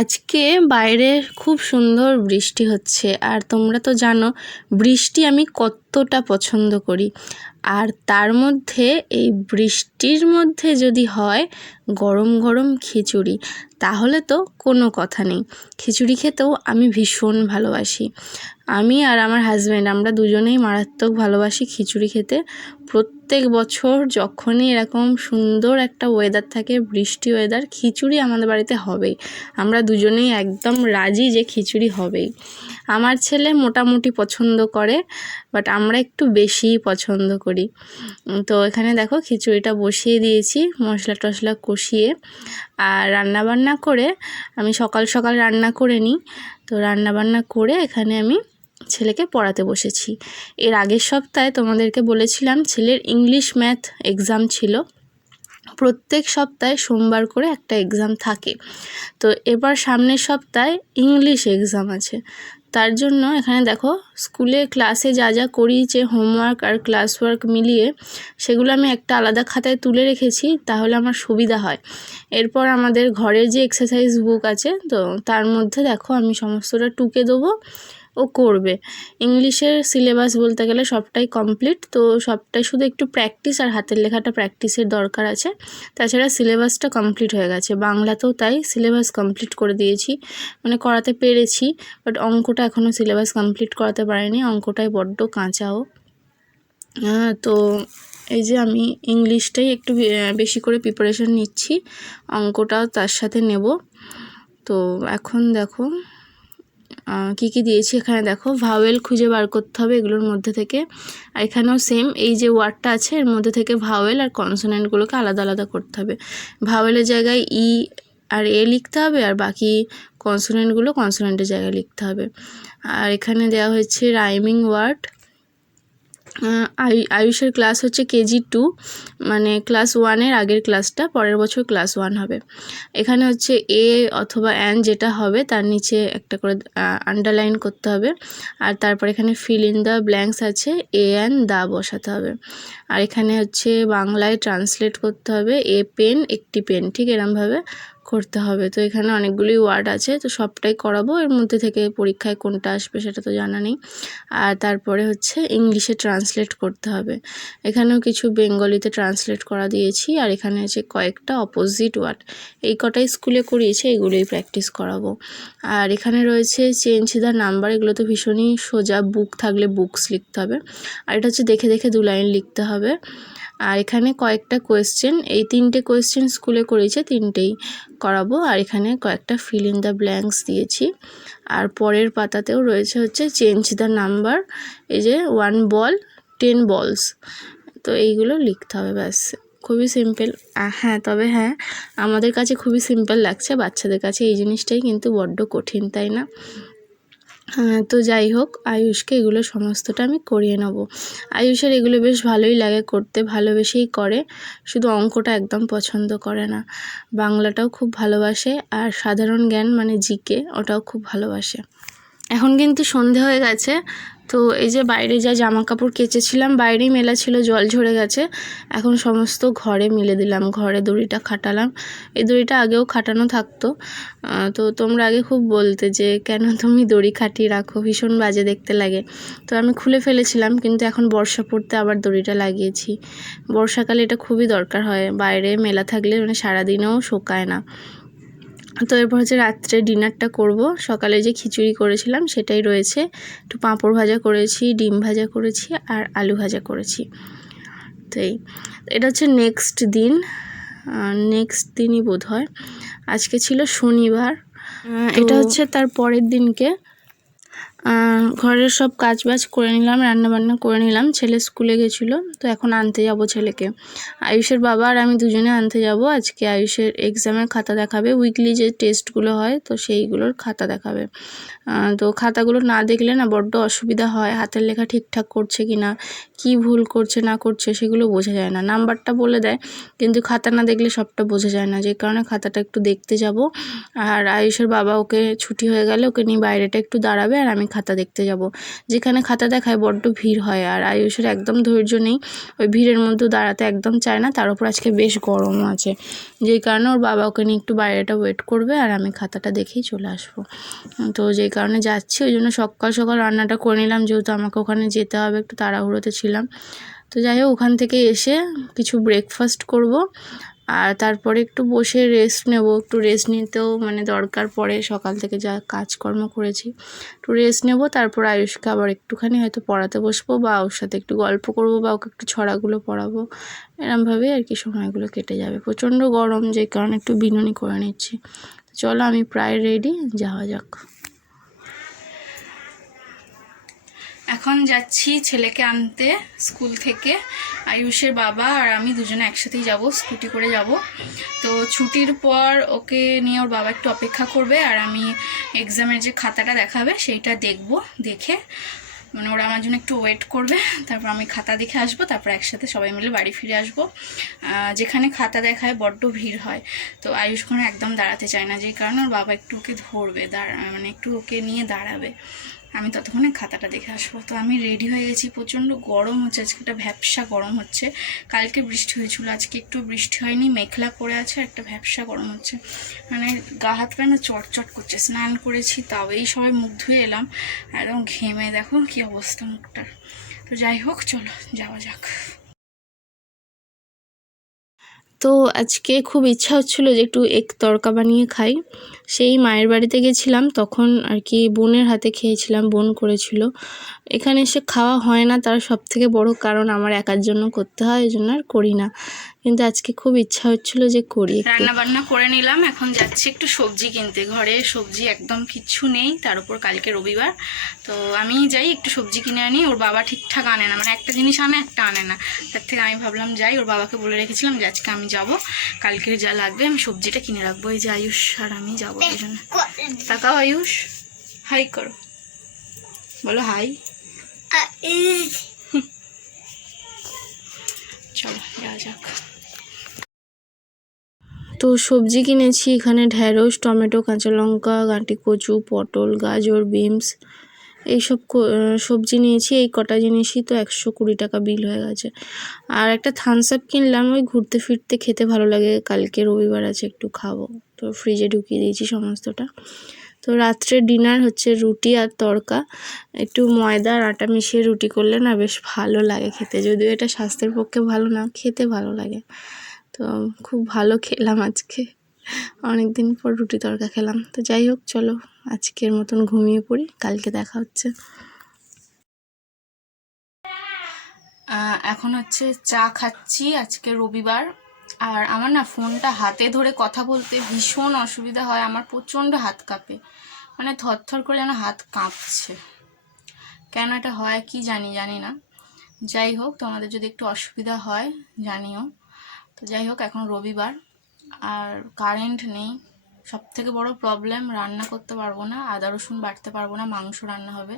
আজকে বাইরে খুব সুন্দর বৃষ্টি হচ্ছে। আর তোমরা তো জানো বৃষ্টি আমি কতটা পছন্দ করি। আর তার মধ্যে এই বৃষ্টির মধ্যে যদি হয় গরম গরম খিচুড়ি, তাহলে তো কোনো কথা নেই। খিচুড়ি খেতেও আমি ভীষণ ভালোবাসি। আমি আর আমার হাজব্যান্ড আমরা দুজনেই মারাত্মক ভালোবাসি খিচুড়ি খেতে। প্রত্যেক বছর যখনই এরকম সুন্দর একটা ওয়েদার থাকে, বৃষ্টি ওয়েদার, খিচুড়ি আমাদের বাড়িতে হবেই। আমরা দুজনেই একদম রাজি যে খিচুড়ি হবেই। আমার ছেলে মোটামুটি পছন্দ করে, বাট আমরা একটু বেশিই পছন্দ করি। তো এখানে দেখো খিচুড়িটা বসিয়ে দিয়েছি মশলা টশলা কষিয়ে। আর রান্নাবান্না করে আমি সকাল সকাল রান্না করে নিই। তো রান্নাবান্না করে এখানে আমি ছেলেকে পড়াতে বসেছি। এর আগের সপ্তাহে তোমাদেরকে বলেছিলাম ছেলের ইংলিশ ম্যাথ এক্সাম ছিল। প্রত্যেক সপ্তাহে সোমবার করে একটা এক্সাম থাকে। তো এবার সামনের সপ্তাহে ইংলিশ এক্সাম আছে। তার জন্য এখানে দেখো স্কুলে ক্লাসে যা যা করিয়েছে হোমওয়ার্ক আর ক্লাস ওয়ার্ক মিলিয়ে সেগুলো আমি একটা আলাদা খাতায় তুলে রেখেছি, তাহলে আমার সুবিধা হয়। এরপর আমাদের ঘরের যে এক্সারসাইজ বুক আছে, তো তার মধ্যে দেখো আমি সমস্তটা টুকে দেবো, ও করবে। ইংলিশের সিলেবাস বলতে গেলে সবটাই কমপ্লিট। তো সবটাই শুধু একটু প্র্যাকটিস আর হাতের লেখাটা প্র্যাকটিসের দরকার আছে। তাছাড়া সিলেবাসটা কমপ্লিট হয়ে গেছে। বাংলাতেও তাই, সিলেবাস কমপ্লিট করে দিয়েছি, মানে করাতে পেরেছি। বাট অঙ্কটা এখনও সিলেবাস কমপ্লিট করাতে পারিনি, অঙ্কটাই বড্ড কাঁচাও। তো এই যে আমি ইংলিশটাই একটু বেশি করে প্রিপারেশন নিচ্ছি, অঙ্কটাও তার সাথে নেব। তো এখন দেখো কী কী দিয়েছি। এখানে দেখো ভাওয়েল খুঁজে বার করতে হবে এগুলোর মধ্যে থেকে। আর এখানেও সেম, এই যে ওয়ার্ডটা আছে এর মধ্যে থেকে ভাওয়েল আর কনসোনেন্টগুলোকে আলাদা আলাদা করতে হবে। ভাওয়েলের জায়গায় ই আর এ লিখতে হবে, আর বাকি কনসোনেন্টগুলো কনসোনেন্টের জায়গায় লিখতে হবে। আর এখানে দেওয়া হয়েছে রাইমিং ওয়ার্ড। আয়ুষের ক্লাস হচ্ছে কেজি 2, মানে ক্লাস 1-এর আগের ক্লাসটা, পরের বছর ক্লাস 1 হবে। এখানে হচ্ছে এ অথবা অ্যান যেটা হবে তার নিচে একটা করে আন্ডারলাইন করতে হবে। আর তারপর এখানে ফিল ইন দ্য ব্ল্যাঙ্কস আছে, এ অ্যান দা বসাতে হবে। আর এখানে হচ্ছে বাংলায় ট্রান্সলেট করতে হবে, এ পেন একটি পেন, ঠিক এরমভাবে করতে হবে। তো এখানে অনেকগুলি ওয়ার্ড আছে, তো সবটাই করাবো। এর মধ্যে থেকে পরীক্ষায় কোনটা আসবে সেটা তো জানা নেই। আর তারপরে হচ্ছে ইংলিশে ট্রান্সলেট করতে হবে। এখানেও কিছু বেঙ্গলিতে ট্রান্সলেট করা দিয়েছি। আর এখানে আছে কয়েকটা অপোজিট ওয়ার্ড, এই কটাই স্কুলে করিয়েছে, এগুলোই প্র্যাকটিস করাবো। আর এখানে রয়েছে চেঞ্জ দ্য নাম্বার, এগুলো তো ভীষণই সোজা, বুক থাকলে বুকস লিখতে হবে। আর এটা হচ্ছে দেখে দেখে 2 লাইন লিখতে হবে। আর এখানে কয়েকটা কোয়েশ্চেন, এই 3টে কোয়েশ্চেন স্কুলে করেছে, 3টেই করাবো। আর এখানে কয়েকটা ফিল ইন দ্য ব্ল্যাঙ্কস দিয়েছি। আর পরের পাতাতেও রয়েছে হচ্ছে চেঞ্জ দ্য নাম্বার, এই যে 1 বল 10 বলস, তো এইগুলো লিখতে হবে, ব্যাস। খুবই সিম্পল। হ্যাঁ, তবে হ্যাঁ, আমাদের কাছে খুবই সিম্পল লাগছে, বাচ্চাদের কাছে এই জিনিসটাই কিন্তু বড্ড কঠিন, তাই না? তো যাই হোক, আয়ুষকে এগুলো সমস্তটা আমি করিয়ে নেব। আয়ুষের এগুলো বেশ ভালোই লাগে করতে, ভালোবেসেই করে, শুধু অঙ্কটা একদম পছন্দ করে না। বাংলাটাও খুব ভালোবাসে, আর সাধারণ জ্ঞান মানে জিকে ওটাও খুব ভালোবাসে। এখন কিন্তু সন্ধে হয়ে গেছে। তো এই যে বাইরে যা জামা কাপড় কেচেছিলাম বাইরেই মেলা ছিল, জল ঝরে গেছে, এখন সমস্ত ঘরে মিলে দিলাম, ঘরে দড়িটা খাটালাম। এই দড়িটা আগেও খাটানো থাকতো। তো তোমরা আগে খুব বলতে যে কেন তুমি দড়ি খাটিয়ে রাখো, ভীষণ বাজে দেখতে লাগে। তো আমি খুলে ফেলেছিলাম, কিন্তু এখন বর্ষা পড়তে আবার দড়িটা লাগিয়েছি। বর্ষাকালে এটা খুবই দরকার হয়, বাইরে মেলা থাকলে মানে সারাদিনেও শোকায় না। তো এরপর হচ্ছে রাত্রে ডিনারটা করব। সকালে যে খিচুড়ি করেছিলাম সেটাই রয়েছে, একটু পাঁপড় ভাজা করেছি, ডিম ভাজা করেছি, আর আলু ভাজা করেছি। তো এটা হচ্ছে নেক্সট দিনই বোধ হয়, আজকে ছিল শনিবার। এটা হচ্ছে তার পরের দিনকে। ঘরের সব কাজবাজ করে নিলাম, রান্নাবান্না করে নিলাম। ছেলে স্কুলে গেছিলো, তো এখন আনতে যাব ছেলেকে। আয়ুষের বাবা আর আমি দুজনে আনতে যাব। আজকে আয়ুষের এক্সামের খাতা দেখাবে, উইকলি যে টেস্টগুলো হয় তো সেইগুলোর খাতা দেখাবে। তো খাতাগুলো না দেখলে না বড্ড অসুবিধা হয়, হাতের লেখা ঠিকঠাক করছে কি না, কী ভুল করছে না করছে সেগুলো বোঝা যায় না। নাম্বারটা বলে দেয়, কিন্তু খাতা না দেখলে সবটা বোঝা যায় না, যে কারণে খাতাটা একটু দেখতে যাব। আর আয়ুষের বাবা ওকে ছুটি হয়ে গেলে ওকে নিয়ে বাইরেটা একটু দাঁড়াবে, আর আমি খাতা দেখতে যাব। যেখানে খাতা দেখায় বড্ড ভিড় হয়, আর আয়ুষের একদম ধৈর্য নেই, ওই ভিড়ের মধ্যে দাঁড়াতে একদম চায় না। তার উপর আজকে বেশ গরমও আছে, যেই কারণে ওর বাবা ওকে নিয়ে একটু বাইরেটা ওয়েট করবে আর আমি খাতাটা দেখেই চলে আসবো। তো যেই কারণে যাচ্ছি, ওই জন্য সকাল সকাল রান্নাটা করে নিলাম, যেহেতু আমাকে ওখানে যেতে হবে, একটু তাড়াহুড়োতে ছিলাম। তো যাই হোক, ওখান থেকে এসে কিছু ব্রেকফাস্ট করব, আর তারপরে একটু বসে রেস্ট নেব। একটু রেস্ট নিতেও মানে দরকার পড়ে, সকাল থেকে যা কাজকর্ম করেছি, একটু রেস্ট নেব। তারপর আয়ুষকে আবার একটুখানি হয়তো পড়াতে বসবো, বা ওর সাথে একটু গল্প করব, বা ওকে একটু ছড়াগুলো পড়াবো। এরমভাবেই আর কি সময়গুলো কেটে যাবে। প্রচণ্ড গরম, যে কারণে একটু বিনুনি করে নিচ্ছি। চলো, আমি প্রায় রেডি, যাওয়া যাক। এখন যাচ্ছি ছেলেকে আনতে স্কুল থেকে। আয়ুষের বাবা আর আমি দুজনে একসাথেই যাব, স্কুটি করে যাব। তো ছুটির পর ওকে নিয়ে ওর বাবা একটু অপেক্ষা করবে, আর আমি এক্সামের যে খাতাটা দেখাবে সেইটা দেখব। দেখে মানে ওরা আমার জন্য একটু ওয়েট করবে, তারপর আমি খাতা দেখে আসবো, তারপর একসাথে সবাই মিলে বাড়ি ফিরে আসবো। যেখানে খাতা দেখায় বড্ড ভিড় হয়, তো আয়ুষ কোনো একদম দাঁড়াতে চায় না, যেই কারণে ওর বাবা একটু ওকে ধরবে, মানে একটু ওকে নিয়ে দাঁড়াবে। আমি ততক্ষণে খাতাটা দেখে আসবো। তো আমি রেডি হয়ে গেছি। প্রচণ্ড গরম হচ্ছে আজকে, একটা ভ্যাপসা গরম হচ্ছে। কালকে বৃষ্টি হয়েছিল, আজকে একটু বৃষ্টি হয়নি, মেঘলা করে আছে, একটা ভ্যাপসা গরম হচ্ছে। মানে গা হাত পায়ে না চটচট করছে। স্নান করেছি, তাও এই সবাই মুখ ধুয়ে এলাম, একদম ঘেমে দেখো কি অবস্থা মুখটার। তো যাই হোক, চলো যাওয়া যাক। তো আজকে খুব ইচ্ছা হচ্ছিলো যে একটু এগ তড়কা বানিয়ে খাই। সেই মায়ের বাড়িতে গেছিলাম, তখন আর কি বোনের হাতে খেয়েছিলাম, বোন করেছিল। এখানে এসে খাওয়া হয় না, তার সবথেকে বড় কারণ আমার একার জন্য করতে হয়, এই জন্য আর করি না। কিন্তু আজকে খুব ইচ্ছা হচ্ছিলো যে করি। রান্না বান্না করে নিলাম, এখন যাচ্ছি একটু সবজি কিনতে। ঘরে সবজি একদম কিচ্ছু নেই, তার উপর কালকে রবিবার। তো আমি যাই একটু সবজি কিনে আনি। ওর বাবা ঠিকঠাক আনে না, মানে একটা জিনিস আনে একটা আনে না। তার থেকে আমি ভাবলাম যাই, ওর বাবাকে বলে রেখেছিলাম যে আজকে আমি যাব, কালকে যা লাগবে আমি সবজিটা কিনে রাখবো। এই যে আয়ুষ আর আমি যাবো এই জন্য। তাকাও আয়ুষ, হাই করো, বলো হাই। চলো যাওয়া যাক। তো সবজি কিনেছি এখানে ঢ্যাঁড়স, টমেটো, কাঁচা লঙ্কা, গাঁটি কচু, পটল, গাজর, বিনস, এইসব সবজি নিয়েছি। এই কটা জিনিসই তো 120 টাকা বিল হয়ে গেছে। আর একটা থামস আপ কিনলাম, ওই ঘুরতে ফিরতে খেতে ভালো লাগে, কালকে রবিবার আছে একটু খাবো, তো ফ্রিজে ঢুকিয়ে দিয়েছি সমস্তটা। তো রাত্রে ডিনার হচ্ছে রুটি আর তড়কা। একটু ময়দা আর আটা মিশিয়ে রুটি করলে না বেশ ভালো লাগে খেতে, যদিও এটা স্বাস্থ্যের পক্ষে ভালো না, খেতে ভালো লাগে। তো খুব ভালো খেলাম আজকে, অনেক দিন পর রুটি তড়কা খেলাম। তো যাই হোক, চলো আজকের মতন ঘুমিয়ে পড়ি, কালকে দেখা হচ্ছে। এখন হচ্ছে চা খাচ্ছি, আজকে রবিবার। আর আমার না ফোনটা হাতে ধরে কথা বলতে ভীষণ অসুবিধা হয়, আমার প্রচণ্ড হাত কাঁপে, মানে থরথর করে যেন হাত কাঁপছে। কেন এটা হয় কি জানি না। যাই হোক, তোমাদের যদি একটু অসুবিধা হয় জানিও। তো যাই হোক, এখন রবিবার আর কারেন্ট নেই, সব থেকে বড় প্রবলেম। রান্না করতে পারবো না, আদা রসুন বাটতে পারবো না, মাংস রান্না হবে।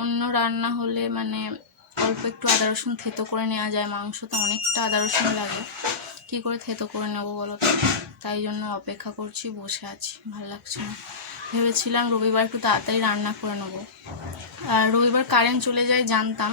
অন্য রান্না হলে মানে অল্প একটু আদা রসুন থেতো করে নেওয়া যায়, মাংস তো অনেকটা আদা রসুন লাগে, কী করে থেতো করে নেবো বলো তো? তাই জন্য অপেক্ষা করছি, বসে আছি, ভালো লাগছে না। ভেবেছিলাম রবিবার একটু তাড়াতাড়ি রান্না করে নেবো, আর রবিবার কারেন্ট চলে যায় জানতাম,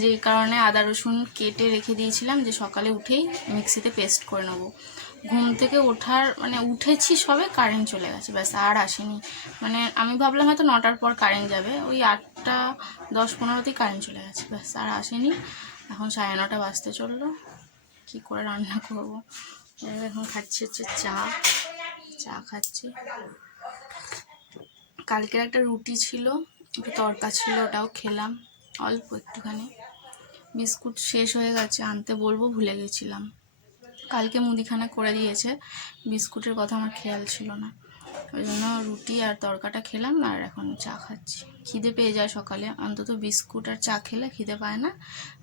যে কারণে আদা রসুন কেটে রেখে দিয়েছিলাম, যে সকালে উঠেই মিক্সিতে পেস্ট করে নেবো। ঘুম থেকে ওঠার মানে উঠেছি সবে, কারেন্ট চলে গেছে, ব্যাস আর আসেনি। মানে আমি ভাবলাম হয়তো 9টার পর কারেন্ট যাবে, ওই 8টা 10-15তেই কারেন্ট চলে গেছে, ব্যাস আর আসেনি। এখন 9:30 বাজতে চললো, কী করে রান্না করবো। এখন খাচ্ছি হচ্ছে চা খাচ্ছি। কালকের একটা রুটি ছিল, একটু তড়কা ছিল, ওটাও খেলাম অল্প একটুখানি। বিস্কুট শেষ হয়ে গেছে, আনতে বলবো, ভুলে গেছিলাম। কালকে মুদিখানা করে দিয়েছে, বিস্কুটের কথা আমার খেয়াল ছিল না, ওই জন্য রুটি আর তড়কাটা খেলাম, আর এখন চা খাচ্ছি। খিদে পেয়ে যায় সকালে, অন্তত বিস্কুট আর চা খেলে খিদে পায় না,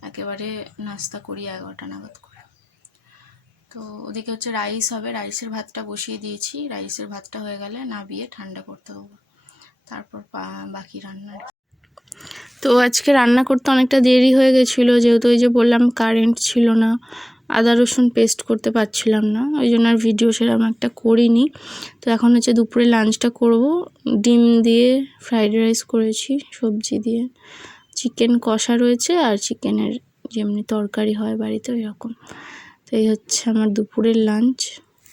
একেবারে নাস্তা করি 11টা নাগাদ করে। তো ওদিকে হচ্ছে রাইস হবে, রাইসের ভাতটা বসিয়ে দিয়েছি, রাইসের ভাতটা হয়ে গেলে নাবিয়ে ঠান্ডা করতে হবে, তারপর বাকি রান্না। তো আজকে রান্না করতে অনেকটা দেরি হয়ে গেছিলো, যেহেতু ওই যে বললাম কারেন্ট ছিল না, আদা রসুন পেস্ট করতে পারছিলাম না, ওই জন্য আর ভিডিও সেরকম একটা করিনি। তো এখন হচ্ছে দুপুরে লাঞ্চটা করব। ডিম দিয়ে ফ্রাইড রাইস করেছি, সবজি দিয়ে, চিকেন কষা রয়েছে আর চিকেনের যেমনি তরকারি হয় বাড়িতে ওই রকম। তো এই হচ্ছে আমার দুপুরের লাঞ্চ।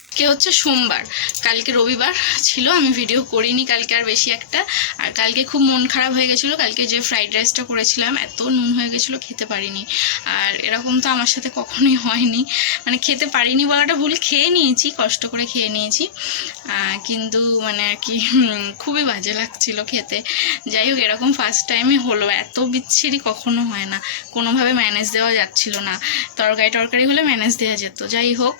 আজকে হচ্ছে সোমবার, কালকে রবিবার ছিল, আমি ভিডিও করিনি কালকে আর বেশি একটা। আর কালকে খুব মন খারাপ হয়ে গেছিলো, কালকে যে ফ্রাইড রাইসটা করেছিলাম এত নুন হয়ে গেছিলো, খেতে পারিনি। আর এরকম তো আমার সাথে কখনোই হয়নি, মানে খেতে পারিনি বলাটা ভুল, খেয়ে নিয়েছি, কষ্ট করে খেয়ে নিয়েছি, কিন্তু মানে আর কি খুবই বাজে লাগছিল খেতে। যাই হোক, এরকম ফার্স্ট টাইমে হলো, এত বিচ্ছিরি কখনো হয় না, কোনোভাবে ম্যানেজ দেওয়া যাচ্ছিল না। তরকারি হলে ম্যানেজ দেওয়া যেত। যাই হোক,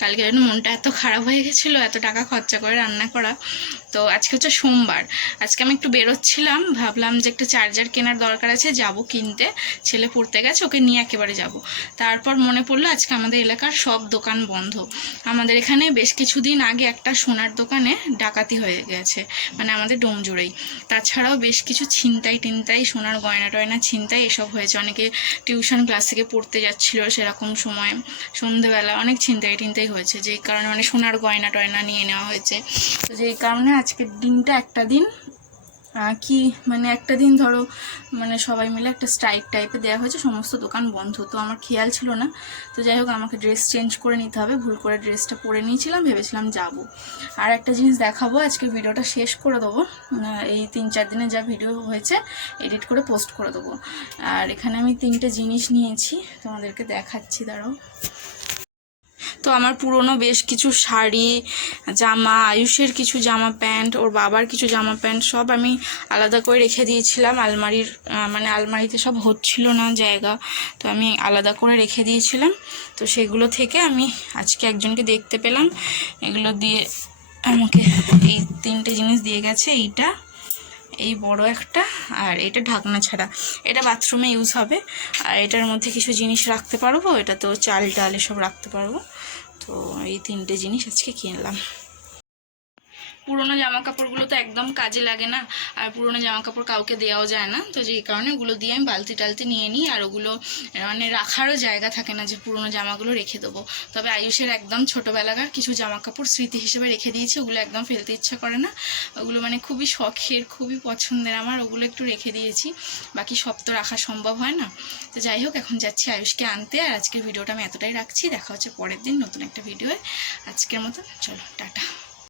কালকে জন্য মনটা এত খারাপ হয়ে গেছিলো, এত টাকা খরচা করে রান্না করা। তো আজকে হচ্ছে সোমবার, আজকে আমি একটু বেরোচ্ছিলাম, ভাবলাম যে একটা চার্জার কেনার দরকার আছে, যাব কিনতে, ছেলে পড়তে গেছে, ওকে নিয়ে একেবারে যাব। তারপর মনে পড়লো আজকে আমাদের এলাকার সব দোকান বন্ধ। আমাদের এখানে বেশ কিছুদিন আগে একটা সোনার দোকানে ডাকাতি হয়ে গেছে, মানে আমাদের ডোমজুড়েই। তাছাড়াও বেশ কিছু ছিনতাই টিনতাই, সোনার গয়না টয়না ছিনতাই এসব হয়েছে। অনেকে টিউশন ক্লাস থেকে পড়তে যাচ্ছিলো সেরকম সময়, সন্ধেবেলা অনেক ছিনতাই টিনতাই হয়েছে, যেই কারণে মানে সোনার গয়না টয়না নিয়ে নেওয়া হয়েছে। তো যেই কারণে আজকের দিনটা একটা দিন কি মানে একটা দিন ধরো মানে সবাই মিলে একটা স্ট্রাইক টাইপের দেওয়া হয়েছে, সমস্ত দোকান বন্ধ। তো আমার খেয়াল ছিল না, তো যাই হোক আমাকে ড্রেস চেঞ্জ করে নিতে হবে, ভুল করে ড্রেসটা পরে নিয়েছিলাম, ভেবেছিলাম যাব। আর একটা জিনিস দেখাবো, আজকে ভিডিওটা শেষ করে দেবো, এই 3-4 দিনে যা ভিডিও হয়েছে এডিট করে পোস্ট করে দেবো। আর এখানে আমি 3টে জিনিস নিয়েছি, তোমাদেরকে দেখাচ্ছি, দাঁড়াও। তো আমার পুরনো বেশ কিছু শাড়ি, জামা, আয়ুষের কিছু জামা প্যান্ট, ওর বাবার কিছু জামা প্যান্ট সব আমি আলাদা করে রেখে দিয়েছিলাম আলমারির, মানে আলমারিতে সব হচ্ছিল না জায়গা, তো আমি আলাদা করে রেখে দিয়েছিলাম। তো সেগুলো থেকে আমি আজকে একজনকে দেখতে পেলাম, এগুলো দিয়ে আমাকে এই 3টে জিনিস দিয়ে গেছে। এইটা, এই বড় একটা, আর এটা ঢাকনা ছাড়া, এটা বাথরুমে ইউজ হবে। আর এটার মধ্যে কিছু জিনিস রাখতে পারবো, এটা তো চাল টাল এসব রাখতে পারবো। তো এই 3টে জিনিস আজকে কিনলাম। পুরোনো জামা কাপড়গুলো তো একদম কাজে লাগে না, আর পুরোনো জামা কাপড় কাউকে দেওয়াও যায় না, তো যেই কারণে ওগুলো দিয়ে আমি বালতি টালতি নিয়ে নিই। আর ওগুলো মানে রাখারও জায়গা থাকে না যে পুরোনো জামাগুলো রেখে দেবো। তবে আয়ুষের একদম ছোটোবেলাকার কিছু জামা কাপড় স্মৃতি হিসেবে রেখে দিয়েছি, ওগুলো একদম ফেলতে ইচ্ছা করে না, ওগুলো মানে খুবই শখের, খুবই পছন্দের আমার, ওগুলো একটু রেখে দিয়েছি, বাকি সব তো রাখা সম্ভব হয় না। তো যাই হোক, এখন যাচ্ছি আয়ুষকে আনতে। আর আজকের ভিডিওটা আমি এতটাই রাখছি, দেখা হচ্ছে পরের দিন নতুন একটা ভিডিওয়ে। আজকের মতো চলো, টাটা।